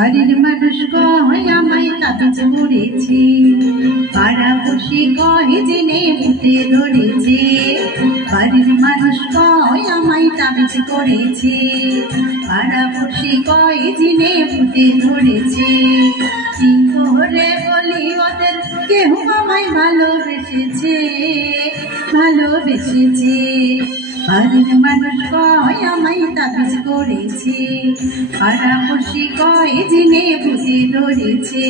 বাড়ির মানুষ কয় আমায় তাবিজ করেছে, পাড়াপড়শি কয় জেনে ভূতে ধরেছে। বাড়ির মানুষ কয় আমায় তাবিজ করেছে, পাড়াপড়শি কয় জেনে ভূতে ধরেছে। কি করে বলি ওদের, কেউ আমায় ভালোবেসেছে, ভালোবেসেছে। বাড়ির মানুষ কয় আমায় তাবিজ করেছে, পাড়াপড়শি কয় জেনে ভূতে ধরেছে।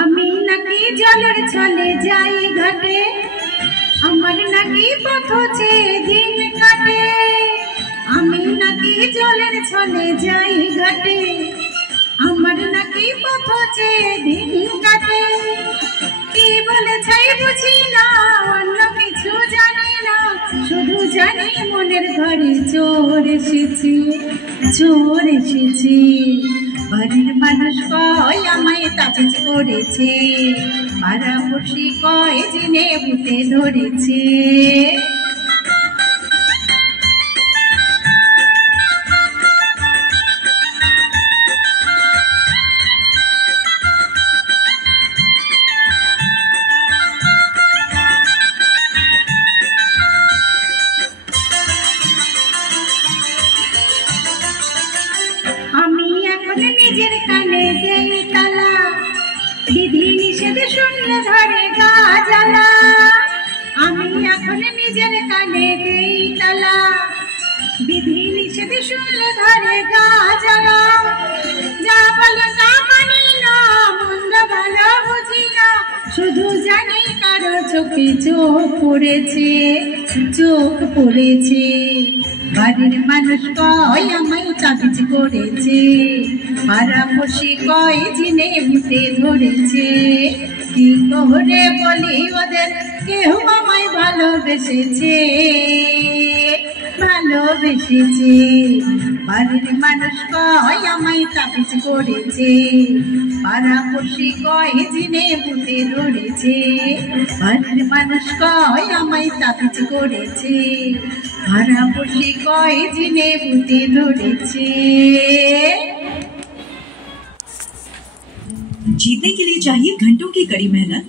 আমি নাকি জলের ছলে যাই ঘাটে, আমার নাকি পথ চেয়ে দিন কাটে। আমি নাকি জলের ছলে যাই ঘাটে, আমার নাকি পথ চেয়ে দিন কাটে। কি বলেছে বুঝি না, অন্য কিছু জানি না, শুধু জানি মনের ঘরে চোর এসেছে, চোর এসেছে। বাড়ির মানুষ কয় আমায় তাবিজ করেছে, পাড়াপড়শি কয় জেনে ভূতে ধরেছে। আমি এখন নিজের কানে দেই তালা, বিধি নিষেধ শুনলে ধরে গা জ্বালা। আমি এখন নিজের কানে দেই তালা, বিধি নিষেধ শুনলে ধরে গা জ্বালা। যা বলে তা মানি না, মন্দ ভালো বুঝি না, শুধু জানি কারো চোখে চোখ পড়েছে, চোখ পড়েছে। বাড়ির মানুষ কয় আমায় তাবিজ করেছে, পাড়াপড়শি কয় জেনে ভূতে ধরেছে। কি করে বলি ওদের, কেউ আমায় ভালোবেসেছে, ভালোবেসেছে। বাড়ির মানুষ কয় আমায় তাবিজ করেছে, পাড়াপড়শি কয় জেনে ভূতে ধরেছে। বাড়ির মানুষ কয় আমায় তাবিজ করেছে, পাড়াপড়শি কয় জেনে ভূতে ধরেছে। जीतने के लिए चाहिए घंटों की कड़ी मेहनत,